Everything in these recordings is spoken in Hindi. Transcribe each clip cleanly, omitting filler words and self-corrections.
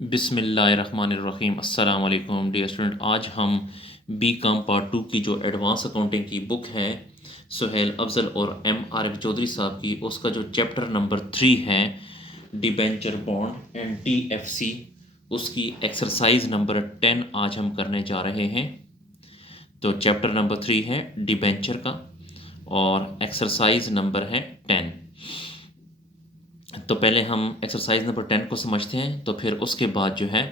बिस्मिल्लाहिर्रहमानिर्रहीम अस्सलाम वालेकुम डियर स्टूडेंट। आज हम बी कॉम पार्ट 2 की जो एडवांस अकाउंटिंग की बुक है सुहेल अफजल और एम आरिफ चौधरी साहब की, उसका जो चैप्टर नंबर 3 है डिबेंचर बॉन्ड एंड टीएफसी, उसकी एक्सरसाइज नंबर 10 आज हम करने जा रहे हैं। तो चैप्टर नंबर 3 है डिबेंचर का और एक्सरसाइज नंबर है 10। तो पहले हम एक्सरसाइज नंबर 10 को समझते हैं, तो फिर उसके बाद जो है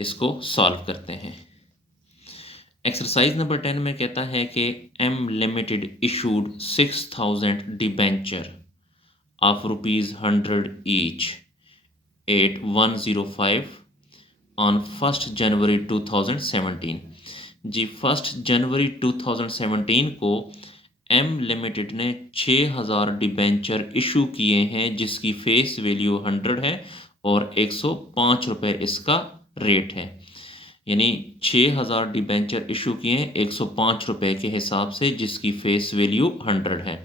इसको सॉल्व करते हैं। एक्सरसाइज नंबर 10 में कहता है कि M limited issued 6000 debenture of ₹100 each at 105 on 1 जनवरी 2017। जी 1 जनवरी 2017 को एम लिमिटेड ने 6000 डिबेंचर इशू किए हैं जिसकी फेस वैल्यू 100 है और 105 रुपये इसका रेट है। यानी 6000 डिबेंचर इशू किए हैं 105 रुपये के हिसाब से, जिसकी फेस वैल्यू 100 है।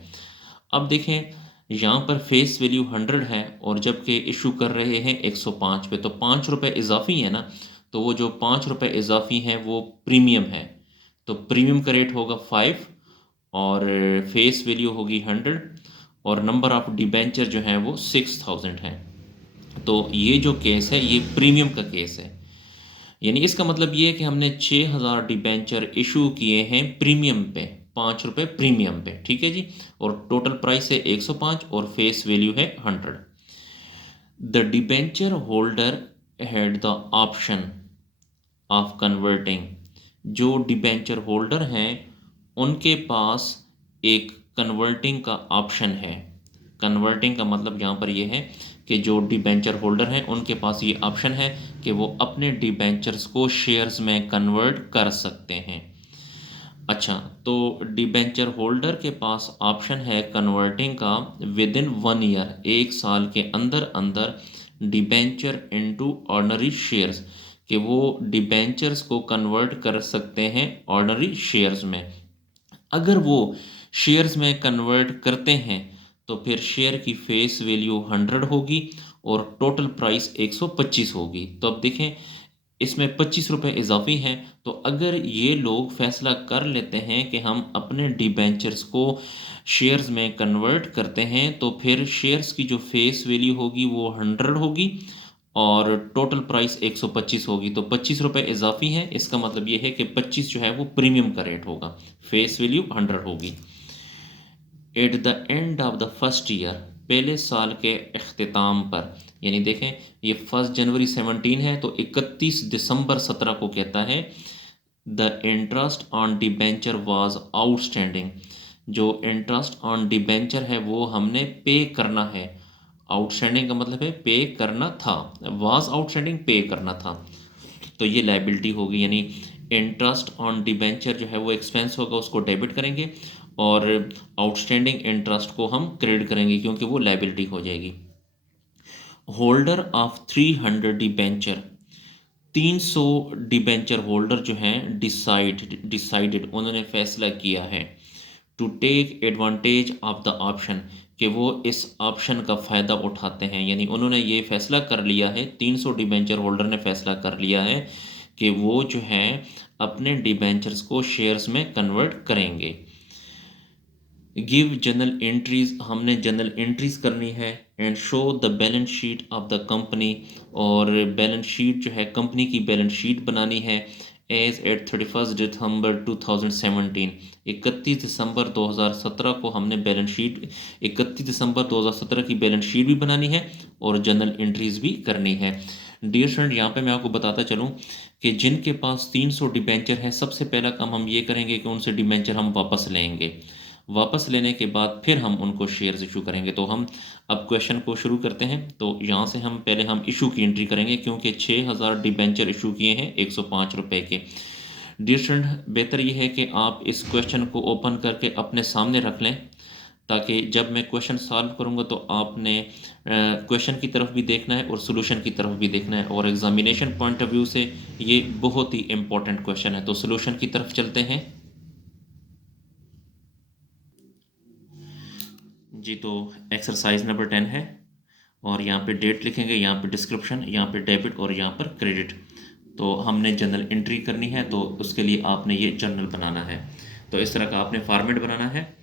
अब देखें यहाँ पर फेस वैल्यू 100 है और जबकि इशू कर रहे हैं 105 पे, तो 5 रुपये इजाफी है ना, तो वो जो 5 रुपये इजाफी हैं वो प्रीमियम है। तो प्रीमियम का रेट होगा 5 और फेस वैल्यू होगी 100 और नंबर ऑफ डिबेंचर जो है वो 6000 है। तो ये जो केस है ये प्रीमियम का केस है। यानी इसका मतलब ये है कि हमने 6000 डिबेंचर इशू किए हैं प्रीमियम पे, 5 रुपये प्रीमियम पे, ठीक है जी। और टोटल प्राइस है 105 और फेस वैल्यू है 100। The debenture holder had the option of converting. जो डिबेंचर होल्डर हैं उनके पास एक कन्वर्टिंग का ऑप्शन है। कन्वर्टिंग का मतलब यहाँ पर यह है कि जो डिबेंचर होल्डर हैं उनके पास ये ऑप्शन है कि वो अपने डिबेंचर्स को शेयर्स में कन्वर्ट कर सकते हैं। अच्छा, तो डिबेंचर होल्डर के पास ऑप्शन है कन्वर्टिंग का विद इन 1 ईयर, 1 साल के अंदर अंदर डिबेंचर इनटू ऑर्डिनरी शेयर्स, कि वो डिबेंचर्स को कन्वर्ट कर सकते हैं ऑर्डिनरी शेयर्स में। अगर वो शेयर्स में कन्वर्ट करते हैं तो फिर शेयर की फेस वैल्यू 100 होगी और टोटल प्राइस 125 होगी। तो अब देखें इसमें 25 रुपये इजाफी हैं। तो अगर ये लोग फैसला कर लेते हैं कि हम अपने डिबेंचर्स को शेयर्स में कन्वर्ट करते हैं तो फिर शेयर्स की जो फेस वैल्यू होगी वो 100 होगी और टोटल प्राइस 125 होगी। तो 25 रुपये इजाफी हैं, इसका मतलब ये है कि 25 जो है वो प्रीमियम का रेट होगा, फेस वैल्यू 100 होगी। At the end of the first year, पहले साल के अख्तिताम पर, यानी देखें ये 1 जनवरी 17 है तो 31 दिसंबर 17 को कहता है the interest on debenture was outstanding. जो इंटरेस्ट ऑन डिबेंचर है वो हमने पे करना है। आउटस्टैंडिंग का मतलब है पे करना था, वाज आउटस्टैंडिंग पे करना था, तो ये लाइबिलिटी होगी। यानी इंटरेस्ट ऑन डिबेंचर जो है वो एक्सपेंस होगा, उसको डेबिट करेंगे और आउटस्टैंडिंग इंटरेस्ट को हम क्रेडिट करेंगे क्योंकि वो लाइबिलिटी हो जाएगी। Holder of 300 debenture, 300 debenture holder जो हैं डिसाइडेड उन्होंने फैसला किया है to take advantage of the option, कि वो इस ऑप्शन का फ़ायदा उठाते हैं। यानी उन्होंने ये फैसला कर लिया है, 300 डिबेंचर होल्डर ने फैसला कर लिया है कि वो जो हैं अपने डिबेंचर्स को शेयर्स में कन्वर्ट करेंगे। गिव जनरल एंट्रीज, हमने जनरल एंट्रीज करनी है and show the balance sheet of the company, और बैलेंस शीट जो है कंपनी की बैलेंस शीट बनानी है एज एट 31 दिसंबर 2017। 31 दिसंबर 2017 को हमने बैलेंस शीट, 31 दिसंबर 2017 की बैलेंस शीट भी बनानी है और जनरल एंट्रीज भी करनी है। डियर स्टूडेंट, यहाँ पे मैं आपको बताता चलूँ कि जिनके पास 300 डिबेंचर है, सबसे पहला काम हम ये करेंगे कि उनसे डिबेंचर हम वापस लेंगे। वापस लेने के बाद फिर हम उनको शेयर्स इशू करेंगे। तो हम अब क्वेश्चन को शुरू करते हैं। तो यहाँ से हम पहले हम इशू की एंट्री करेंगे क्योंकि 6000 डिबेंचर इशू किए हैं 105 रुपये के। डियर स्टूडेंट, बेहतर ये है कि आप इस क्वेश्चन को ओपन करके अपने सामने रख लें ताकि जब मैं क्वेश्चन सॉल्व करूँगा तो आपने क्वेश्चन की तरफ भी देखना है और सोल्यूशन की तरफ भी देखना है, और एग्जामिनेशन पॉइंट ऑफ व्यू से ये बहुत ही इंपॉर्टेंट क्वेश्चन है। तो सोल्यूशन की तरफ चलते हैं जी। तो एक्सरसाइज नंबर 10 है और यहाँ पे डेट लिखेंगे, यहाँ पे डिस्क्रिप्शन, यहाँ पे डेबिट और यहाँ पर क्रेडिट। तो हमने जर्नल एंट्री करनी है, तो उसके लिए आपने ये जर्नल बनाना है। तो इस तरह का आपने फॉर्मेट बनाना है।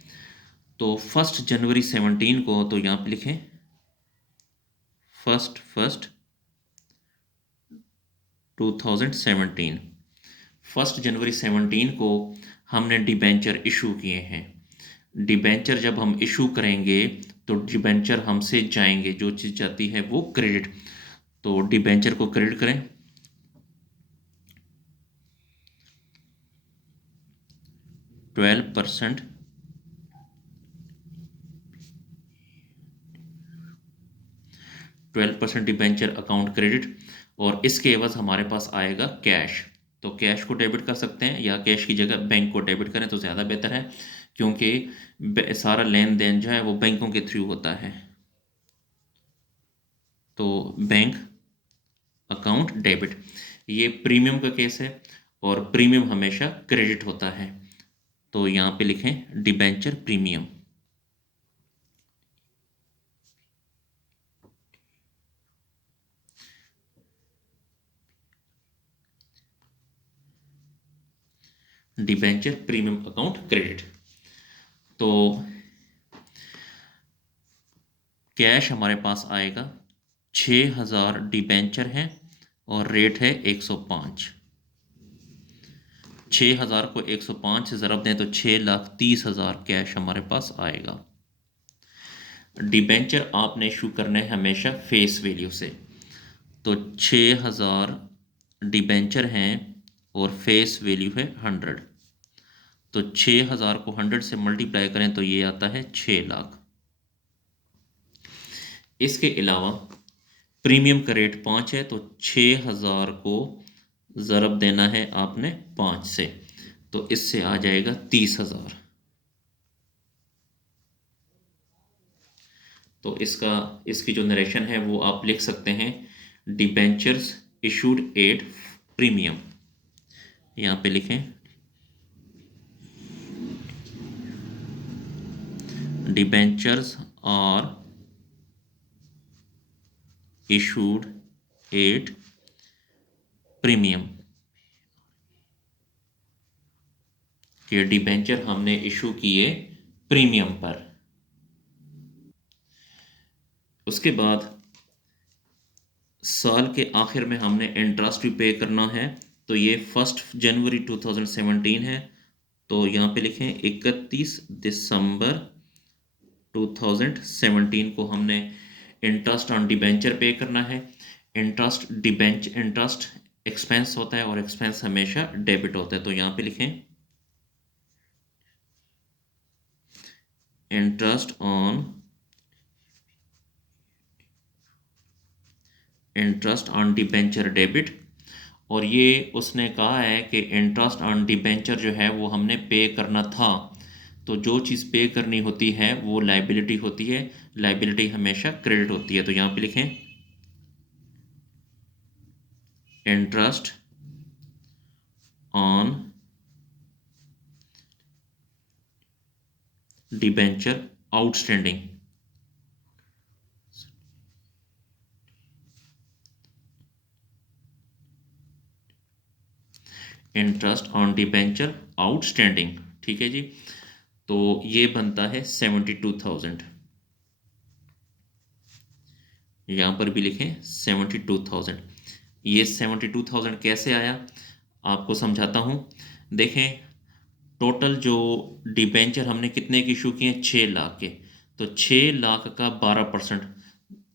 तो 1 जनवरी 17 को, तो यहाँ पे लिखें फर्स्ट 2017। 1 जनवरी 17 को हमने डिबेंचर इशू किए हैं। डिबेंचर जब हम इशू करेंगे तो डिबेंचर हमसे जाएंगे, जो चीज़ जाती है वो क्रेडिट। तो डिबेंचर को क्रेडिट करें 12%, 12% डिबेंचर अकाउंट क्रेडिट, और इसके एवज हमारे पास आएगा कैश। तो कैश को डेबिट कर सकते हैं, या कैश की जगह बैंक को डेबिट करें तो ज़्यादा बेहतर है, क्योंकि सारा लेन देन जो है वो बैंकों के थ्रू होता है। तो बैंक अकाउंट डेबिट, ये प्रीमियम का केस है, और प्रीमियम हमेशा क्रेडिट होता है। तो यहाँ पे लिखें debenture premium. Debenture premium account credit. तो कैश हमारे पास आएगा 6000 डिबेंचर है और रेट है 105। 6000 को 105 से ज़रब दें तो 6,30,000 कैश हमारे पास आएगा। डिबेंचर आपने इशू करने हमेशा फेस वैल्यू से। तो 6000 डिबेंचर हैं और फेस वैल्यू है 100। तो 6000 को 100 से मल्टीप्लाई करें तो ये आता है 6 लाख। इसके अलावा प्रीमियम का रेट 5 है, तो 6000 को ज़रब देना है आपने 5 से, तो इससे आ जाएगा 30,000। तो इसकी जो नरेशन है वो आप लिख सकते हैं, डिबेंचर्स इशूड एट प्रीमियम। यहाँ पे लिखें debentures are issued at premium. ये डिबेंचर हमने इशू किए प्रीमियम पर। उसके बाद साल के आखिर में हमने इंटरेस्ट भी पे करना है। तो ये 1 जनवरी 2017 है, तो यहाँ पे लिखें 31 दिसंबर 2017 को हमने इंटरेस्ट ऑन डिबेंचर पे करना है। इंटरेस्ट एक्सपेंस होता है, और एक्सपेंस हमेशा डेबिट होता है। तो यहाँ पे लिखें इंटरेस्ट ऑन डिबेंचर डेबिट। और ये उसने कहा है कि इंटरेस्ट ऑन डिबेंचर जो है वो हमने पे करना था। तो जो चीज़ पे करनी होती है वो लाइबिलिटी होती है, लाइबिलिटी हमेशा क्रेडिट होती है। तो यहाँ पे लिखें interest on debenture outstanding. Interest on debenture outstanding, ठीक है जी। तो ये बनता है 72,000। यहाँ पर भी लिखें 72,000। ये 72,000 कैसे आया आपको समझाता हूँ। देखें टोटल जो डिबेंचर हमने कितने के इशू किए हैं, 6 लाख के। तो 6 लाख का 12%,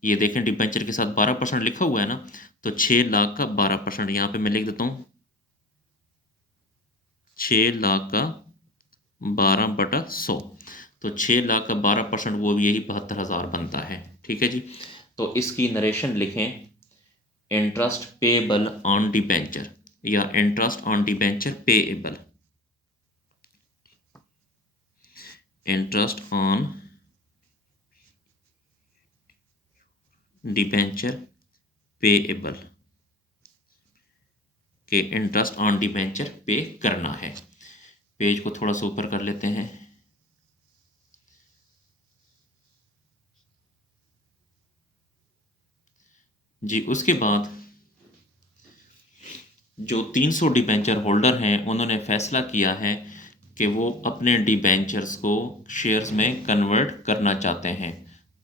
ये देखें डिबेंचर के साथ 12% लिखा हुआ है ना। तो 6 लाख का 12%, यहाँ पे मैं लिख देता हूँ 6 लाख का 12/100। तो 6 लाख का 12% वो यही 72,000 बनता है, ठीक है जी। तो इसकी नरेशन लिखें इंटरेस्ट पेएबल ऑन डिबेंचर, या interest on debenture payable. Interest on debenture payable के इंटरेस्ट ऑन डिबेंचर पे करना है। पेज को थोड़ा सा ऊपर कर लेते हैं। जी उसके बाद जो 300 डिबेंचर होल्डर हैं उन्होंने फैसला किया है कि वो अपने डिबेंचर्स को शेयर्स में कन्वर्ट करना चाहते हैं।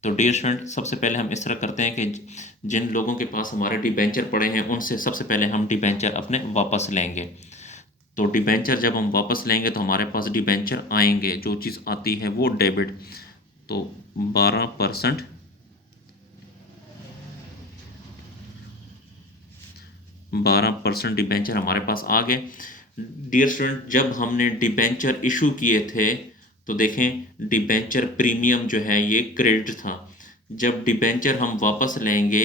तो डियर स्टूडेंट, सबसे पहले हम इस तरह करते हैं कि जिन लोगों के पास हमारे डिबेंचर पड़े हैं उनसे सबसे पहले हम डिबेंचर अपने वापस लेंगे। तो डिबेंचर जब हम वापस लेंगे तो हमारे पास डिबेंचर आएंगे, जो चीज़ आती है वो डेबिट। तो 12% 12% डिबेंचर हमारे पास आ गए। डियर स्टूडेंट, जब हमने डिबेंचर इशू किए थे तो देखें डिबेंचर प्रीमियम जो है ये क्रेडिट था। जब डिबेंचर हम वापस लेंगे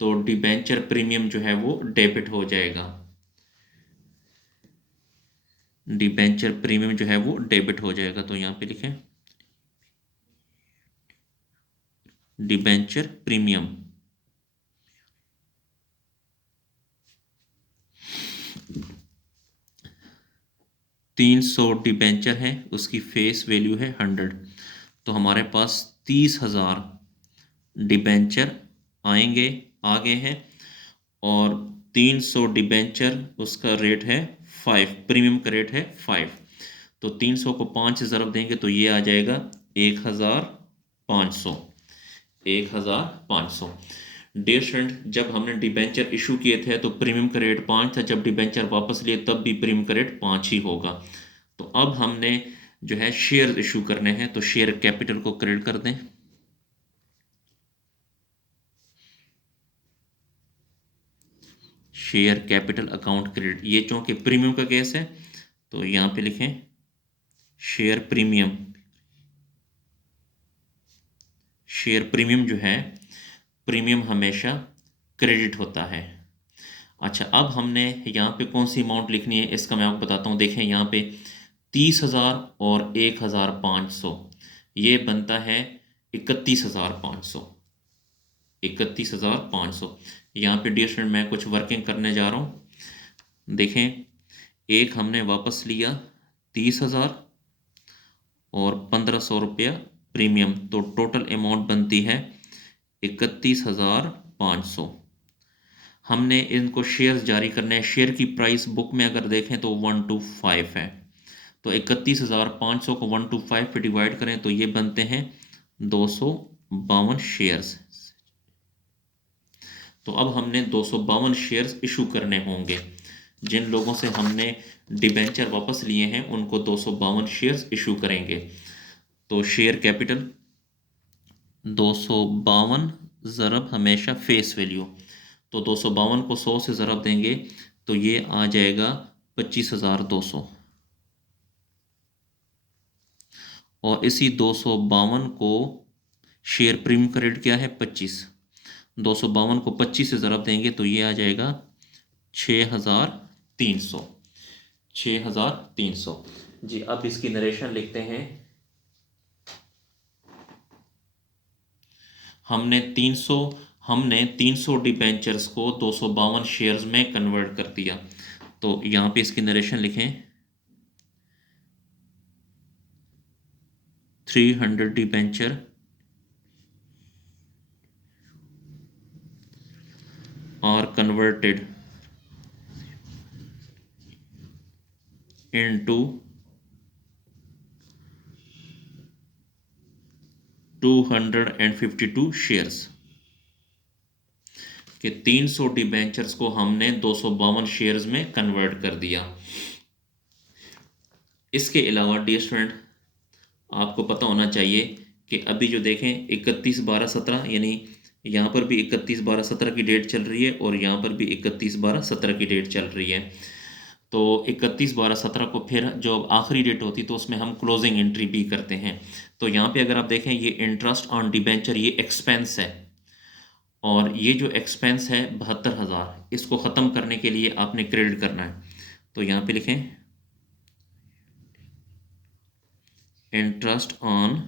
तो डिबेंचर प्रीमियम जो है वो डेबिट हो जाएगा। डिबेंचर प्रीमियम जो है वो डेबिट हो जाएगा। तो यहाँ पे लिखें डिबेंचर प्रीमियम। तीन सौ डिबेंचर है, उसकी फेस वैल्यू है 100। तो हमारे पास 30,000 डिबेंचर आएंगे, आ गए हैं। और 300 डिबेंचर उसका रेट है 5, प्रीमियम का रेट है 5। तो 300 को 5 से ज़रब देंगे तो ये आ जाएगा 1,500। 1,500। डियर स्टूडेंट, जब हमने डिबेंचर इशू किए थे तो प्रीमियम का रेट 5 था, जब डिबेंचर वापस लिए तब भी प्रीमियम का रेट 5 ही होगा। तो अब हमने जो है शेयर इशू करने हैं, तो शेयर कैपिटल को क्रेडिट कर दें। शेयर कैपिटल अकाउंट क्रेडिट, ये चूंकि प्रीमियम का केस है तो यहाँ पे लिखें शेयर प्रीमियम। शेयर प्रीमियम जो है, प्रीमियम हमेशा क्रेडिट होता है। अच्छा, अब हमने यहाँ पे कौन सी अमाउंट लिखनी है इसका मैं आपको बताता हूँ। देखें यहाँ पे 30,000 और 1,500 ये बनता है 31,500। 31,500। यहाँ पे डियर स्टूडेंट मैं कुछ वर्किंग करने जा रहा हूँ। देखें, एक हमने वापस लिया 30,000 और 1,500 रुपया प्रीमियम, तो टोटल अमाउंट बनती है 31,500। हमने इनको शेयर्स जारी करने हैं। शेयर की प्राइस बुक में अगर देखें तो 125 है। तो 31,500 को 125 पे डिवाइड करें तो ये बनते हैं 252 शेयर्स। तो अब हमने 252 शेयर्स इशू करने होंगे। जिन लोगों से हमने डिबेंचर वापस लिए हैं उनको 252 शेयर्स इशू करेंगे। तो शेयर कैपिटल 252 ज़रब हमेशा फेस वैल्यू, तो 252 को 100 से ज़रब देंगे तो ये आ जाएगा 25,200। और इसी 252 को शेयर प्रीमियम का रेट क्या है 25। 252 को 25 से ज़रब देंगे तो ये आ जाएगा 6,300। 6,300। जी अब इसकी नरेशन लिखते हैं। हमने 300 डिबेंचर्स को 252 शेयर्स में कन्वर्ट कर दिया। तो यहाँ पे इसकी नरेशन लिखें 300 debenture are converted into 252 shares. कि 300 डिबेंचर्स को हमने 252 शेयर्स में कन्वर्ट कर दिया। इसके अलावा डियर स्टूडेंट, आपको पता होना चाहिए कि अभी जो देखें 31/12/17 यानी यहाँ पर भी 31/12/17 की डेट चल रही है और यहाँ पर भी 31/12/17 की डेट चल रही है। तो 31/12/17 को फिर जो आखिरी डेट होती है तो उसमें हम क्लोजिंग एंट्री भी करते हैं। तो यहाँ पे अगर आप देखें ये इंटरेस्ट ऑन डिबेंचर ये एक्सपेंस है, और ये जो एक्सपेंस है 72,000, इसको ख़त्म करने के लिए आपने क्रेडिट करना है। तो यहाँ पे लिखें इंटरेस्ट ऑन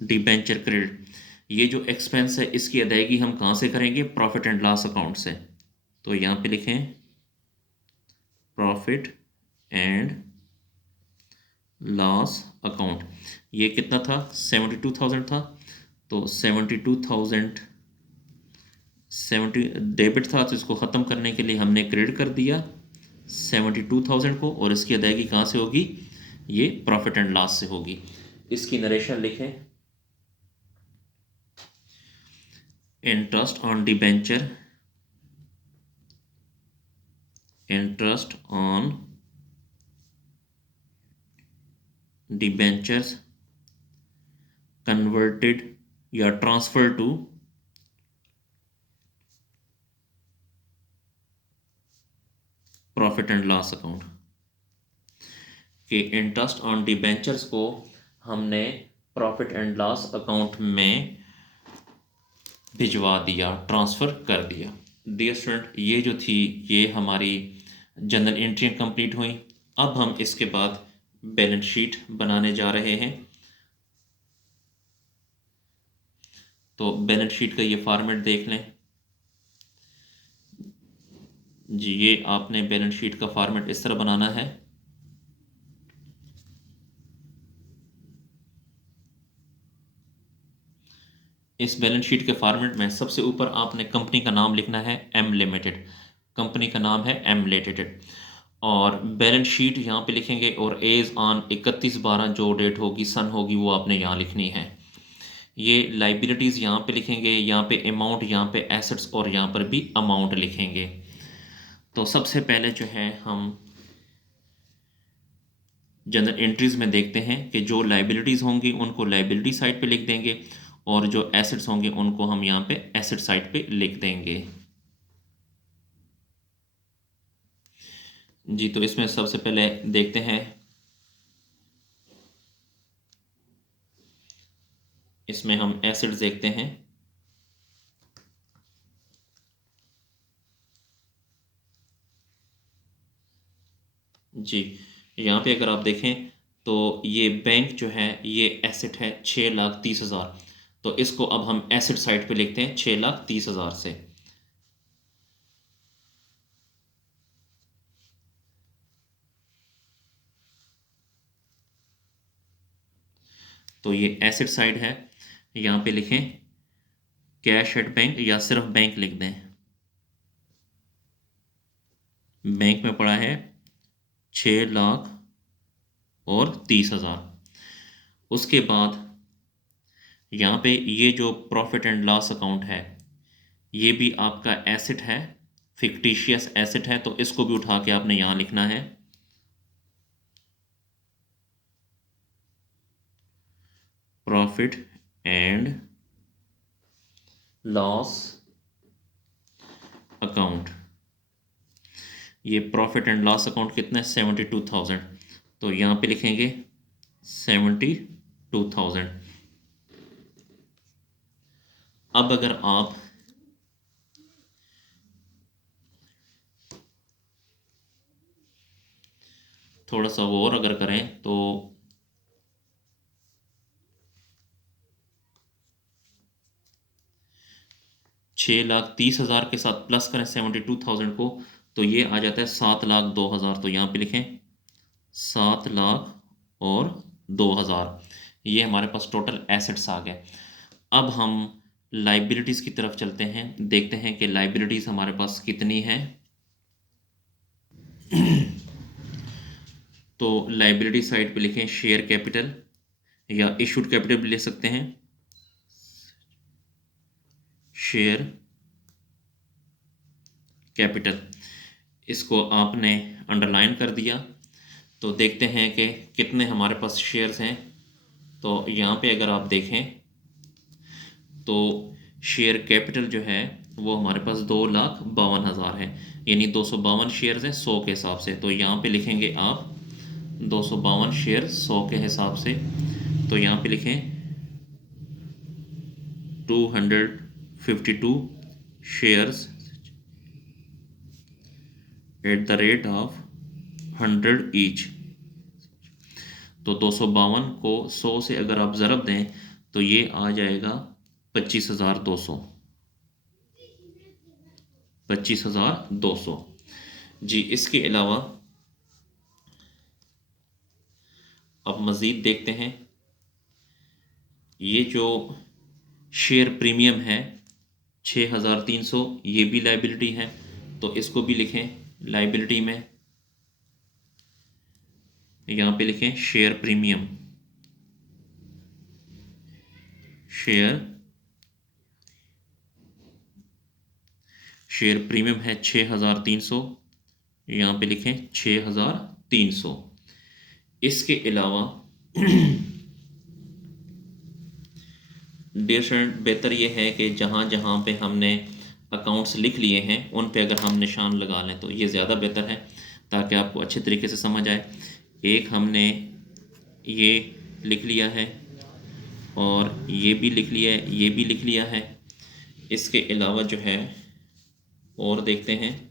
डिबेंचर क्रेडिट। ये जो एक्सपेंस है इसकी अदायगी हम कहाँ से करेंगे, प्रॉफिट एंड लॉस अकाउंट से। तो यहाँ पे लिखें प्रॉफिट एंड लॉस अकाउंट। ये कितना था? 72,000 था। तो 72,000 डेबिट था, तो इसको ख़त्म करने के लिए हमने क्रेडिट कर दिया 72,000 को, और इसकी अदायगी कहाँ से होगी? ये प्रॉफिट एंड लॉस से होगी। इसकी नरेशन लिखें। Interest on debenture, interest on debentures converted या transfer to profit and loss account. कि इंटरेस्ट ऑन डिबेंचर्स को हमने प्रॉफिट एंड लॉस अकाउंट में भिजवा दिया, ट्रांसफ़र कर दिया। डियर स्टूडेंट, ये जो थी ये हमारी जनरल एंट्रियाँ कंप्लीट हुई। अब हम इसके बाद बैलेंस शीट बनाने जा रहे हैं। तो बैलेंस शीट का ये फॉर्मेट देख लें जी। ये आपने बैलेंस शीट का फॉर्मेट इस तरह बनाना है। इस बैलेंस शीट के फॉर्मेट में सबसे ऊपर आपने कंपनी का नाम लिखना है एम लिमिटेड। कंपनी का नाम है एम लिमिटेड। और बैलेंस शीट यहाँ पे लिखेंगे, और एज ऑन 31/12 जो डेट होगी, सन होगी, वो आपने यहाँ लिखनी है। ये लाइबिलिटीज़ यहाँ पे लिखेंगे, यहाँ पे अमाउंट, यहाँ पे एसेट्स, और यहाँ पर भी अमाउंट लिखेंगे। तो सबसे पहले जो है हम जनरल एंट्रीज़ में देखते हैं कि जो लाइबिलिटीज़ होंगी उनको लाइबिलिटी साइड पे लिख देंगे, और जो एसेट्स होंगे उनको हम यहाँ पे एसेट साइड पे लिख देंगे जी। तो इसमें सबसे पहले देखते हैं, इसमें हम एसेट्स देखते हैं। जी, यहाँ पे अगर आप देखें तो ये बैंक जो है ये एसेट है 6,30,000। तो इसको अब हम एसेट साइड पे लिखते हैं 6,30,000 से। तो ये एसेट साइड है, यहाँ पे लिखें कैश एट बैंक, या सिर्फ बैंक लिख दें। बैंक में पड़ा है 6,30,000। उसके बाद यहाँ पे ये जो प्रॉफिट एंड लॉस अकाउंट है ये भी आपका एसेट है, फिक्टिशियस एसेट है, तो इसको भी उठा के आपने यहाँ लिखना है। Profit and loss account. ये प्रॉफिट एंड लॉस अकाउंट कितना है? 72,000। तो यहाँ पे लिखेंगे 72,000। अब अगर आप थोड़ा सा और अगर करें तो 6,30,000 के साथ प्लस करें 72,000 को, तो ये आ जाता है 7,02,000। तो यहाँ पे लिखें 7,02,000। ये हमारे पास टोटल एसेट्स आ गए। अब हम लाइबिलिटीज़ की तरफ चलते हैं, देखते हैं कि लाइबिलिटीज़ हमारे पास कितनी हैं। तो लाइबिलिटी साइड पे लिखें शेयर कैपिटल, या इशूड कैपिटल भी ले सकते हैं। शेयर कैपिटल, इसको आपने अंडरलाइन कर दिया। तो देखते हैं कि कितने हमारे पास शेयर्स हैं। तो यहाँ पे अगर आप देखें तो शेयर कैपिटल जो है वो हमारे पास 2,52,000 है, यानी 252 शेयर्स हैं 100 के हिसाब से। तो यहाँ पे लिखेंगे आप 252 शेयर 100 के हिसाब से। तो यहाँ पे लिखें 252 shares at the rate of 100 each. तो 252 को 100 से अगर आप ज़रब दें तो ये आ जाएगा 25,200। 25,200 जी। इसके अलावा अब मज़ीद देखते हैं, ये जो शेयर प्रीमियम है 6,300, ये भी लाइबिलिटी है, तो इसको भी लिखें लाइबिलिटी में। यहाँ पे लिखें शेयर प्रीमियम, शेयर प्रीमियम है 6,300, यहाँ पे लिखें 6,300। इसके अलावा डियर स्टूडेंट, बेहतर ये है कि जहाँ जहाँ पे हमने अकाउंट्स लिख लिए हैं उन पे अगर हम निशान लगा लें तो ये ज़्यादा बेहतर है, ताकि आपको अच्छे तरीके से समझ आए। एक हमने ये लिख लिया है और ये भी लिख लिया है, ये भी लिख लिया है। इसके अलावा जो है और देखते हैं,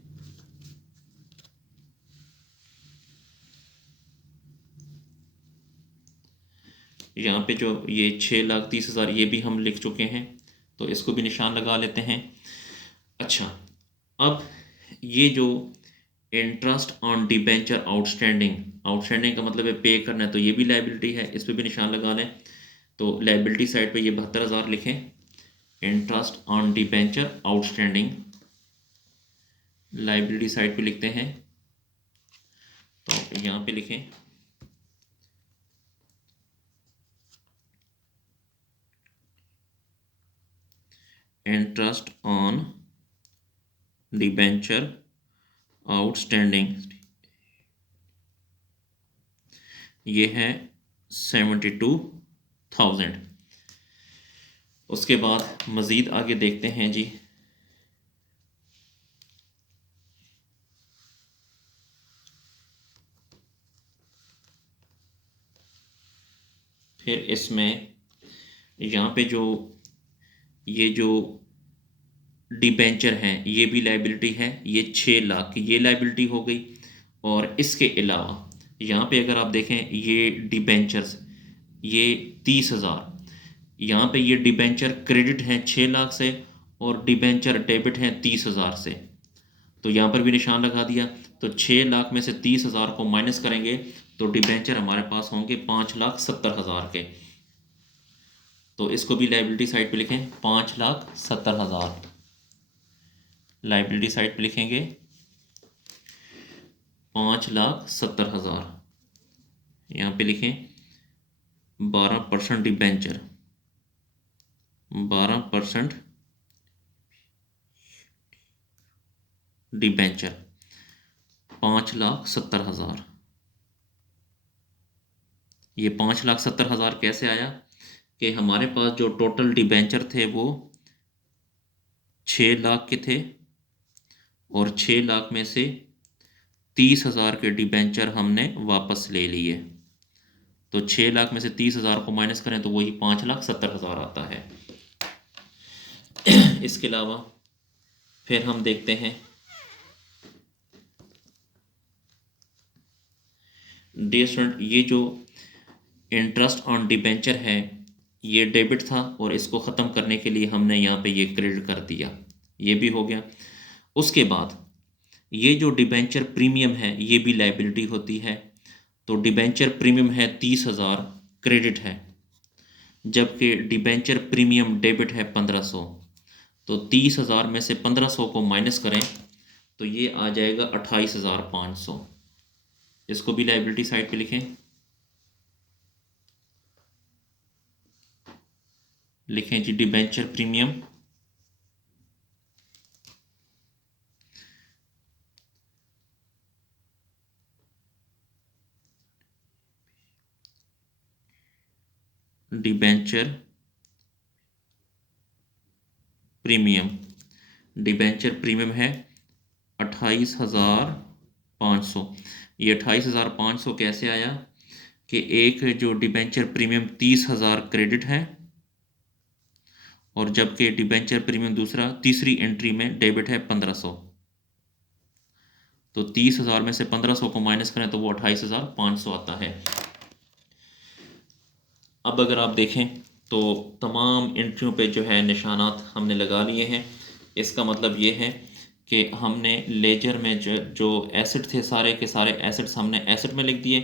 यहाँ पे जो ये 6,30,000 ये भी हम लिख चुके हैं, तो इसको भी निशान लगा लेते हैं। अच्छा, अब ये जो interest on debenture outstanding, outstanding का मतलब है पे करना है, तो ये भी लाइबिलिटी है, इस पर भी निशान लगा लें। तो लाइबिलिटी साइड पे ये 72,000 लिखें, interest on debenture outstanding liability side पे लिखते हैं, तो यहाँ पे लिखें इंटरेस्ट ऑन डिबेंचर आउटस्टैंडिंग, ये है 72,000। उसके बाद मज़ीद आगे देखते हैं जी, फिर इसमें यहाँ पे जो ये जो डिबेंचर हैं ये भी लाइबिलिटी है, ये 6 लाख की ये लाइबिलिटी हो गई। और इसके अलावा यहाँ पे अगर आप देखें, ये डिबेंचर्स ये 30,000, यहाँ पे ये डिबेंचर क्रेडिट हैं 6 लाख से और डिबेंचर डेबिट हैं 30,000 से, तो यहाँ पर भी निशान लगा दिया। तो 6 लाख में से 30,000 को माइनस करेंगे तो डिबेंचर हमारे पास होंगे 5,70,000 के, तो इसको भी लाइबिलिटी साइड पे लिखें 5,70,000, लाइबिलिटी साइड पे लिखेंगे 5,70,000। यहाँ पे लिखें 12% डिबेंचर, 12% डिबेंचर 5,70,000। ये 5,70,000 कैसे आया कि हमारे पास जो टोटल डिबेंचर थे वो 6 लाख के थे और 6 लाख में से 30,000 के डिबेंचर हमने वापस ले लिए, तो 6 लाख में से 30,000 को माइनस करें तो वही 5,70,000 आता है। इसके अलावा फिर हम देखते हैं, डियर स्टूडेंट, ये जो इंटरेस्ट ऑन डिबेंचर है ये डेबिट था और इसको ख़त्म करने के लिए हमने यहाँ पे ये क्रेडिट कर दिया, ये भी हो गया। उसके बाद ये जो डिबेंचर प्रीमियम है ये भी लाइबिलिटी होती है, तो डिबेंचर प्रीमियम है 30,000 क्रेडिट है, जबकि डिबेंचर प्रीमियम डेबिट है 1,500, तो 30,000 में से 1,500 को माइनस करें तो ये आ जाएगा 28,500। इसको भी लाइबिलिटी साइड पे लिखें, लिखें जी debenture premium debenture premium, debenture premium है 28,500। ये 28,500 कैसे आया कि एक जो डिबेंचर प्रीमियम 30,000 क्रेडिट है और जबकि डिबेंचर प्रीमियम दूसरा तीसरी एंट्री में डेबिट है 1,500, तो 30,000 में से 1,500 को माइनस करें तो वो 28,500 आता है। अब अगर आप देखें तो तमाम एंट्रियों पे जो है निशानात हमने लगा लिए हैं। इसका मतलब ये है कि हमने लेजर में जो एसेट थे सारे के सारे एसेट्स हमने एसेट में लिख दिए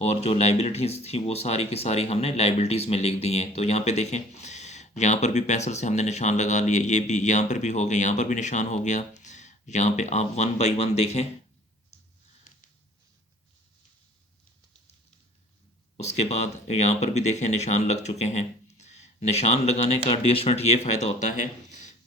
और जो लाइबिलिटीज़ थी वो सारी की सारी हमने लाइबिलिटीज़ में लिख दी हैं। तो यहाँ पे देखें, यहाँ पर भी पेंसिल से हमने निशान लगा लिए, ये भी यहाँ पर भी हो गया, यहाँ पर भी निशान हो गया। यहाँ पे आप 1 बाई 1 देखें, उसके बाद यहाँ पर भी देखें निशान लग चुके हैं। निशान लगाने का डियर स्टूडेंट ये फ़ायदा होता है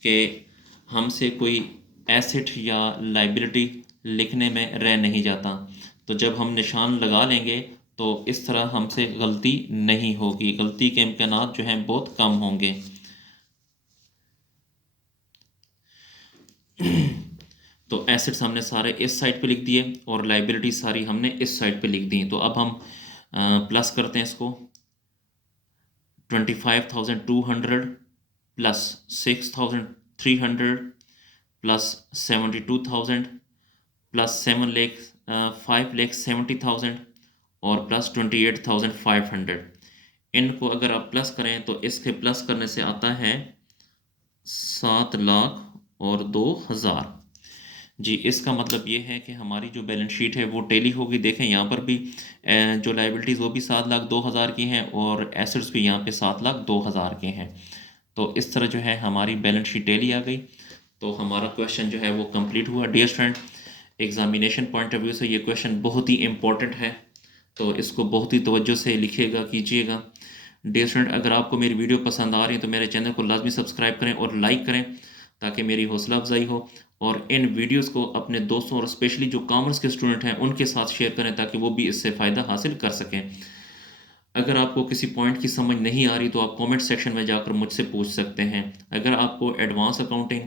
कि हमसे कोई एसेट या लाइबिलिटी लिखने में रह नहीं जाता। तो जब हम निशान लगा लेंगे तो इस तरह हमसे गलती नहीं होगी, गलती के इम्कानात जो हैं बहुत कम होंगे। तो एसेट्स हमने सारे इस साइड पे लिख दिए और लाइबिलिटी सारी हमने इस साइड पे लिख दी। तो अब हम प्लस करते हैं इसको। 25,200 प्लस 6,300 प्लस 72,000 प्लस 5,70,000 और प्लस 28,500। इनको अगर आप प्लस करें तो इसके प्लस करने से आता है 7,02,000। जी, इसका मतलब ये है कि हमारी जो बैलेंस शीट है वो टेली होगी। देखें यहाँ पर भी जो लाइबिलिटीज़ वो भी 7,02,000 की हैं और एसेट्स भी यहाँ पे 7,02,000 के हैं। तो इस तरह जो है हमारी बैलेंस शीट टेली आ गई। तो हमारा क्वेश्चन जो है वो कंप्लीट हुआ। Dear student, examination point of view से ये क्वेश्चन बहुत ही इम्पोर्टेंट है, तो इसको बहुत ही तवज्जो से लिखिएगा, कीजिएगा। डियर स्टूडेंट, अगर आपको मेरी वीडियो पसंद आ रही है तो मेरे चैनल को लाजमी सब्सक्राइब करें और लाइक करें ताकि मेरी हौसला अफजाई हो। और इन वीडियोस को अपने दोस्तों और स्पेशली जो कॉमर्स के स्टूडेंट हैं उनके साथ शेयर करें ताकि वो भी इससे फ़ायदा हासिल कर सकें। अगर आपको किसी पॉइंट की समझ नहीं आ रही तो आप कमेंट सेक्शन में जाकर मुझसे पूछ सकते हैं। अगर आपको एडवांस अकाउंटिंग,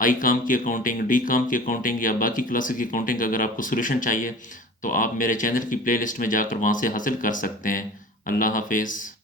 आई काम की अकाउंटिंग, डी काम की अकाउंटिंग या बाकी क्लासेस की अकाउंटिंग अगर आपको सोल्यूशन चाहिए तो आप मेरे चैनल की प्लेलिस्ट में जाकर वहाँ से हासिल कर सकते हैं। अल्लाह हाफिज़।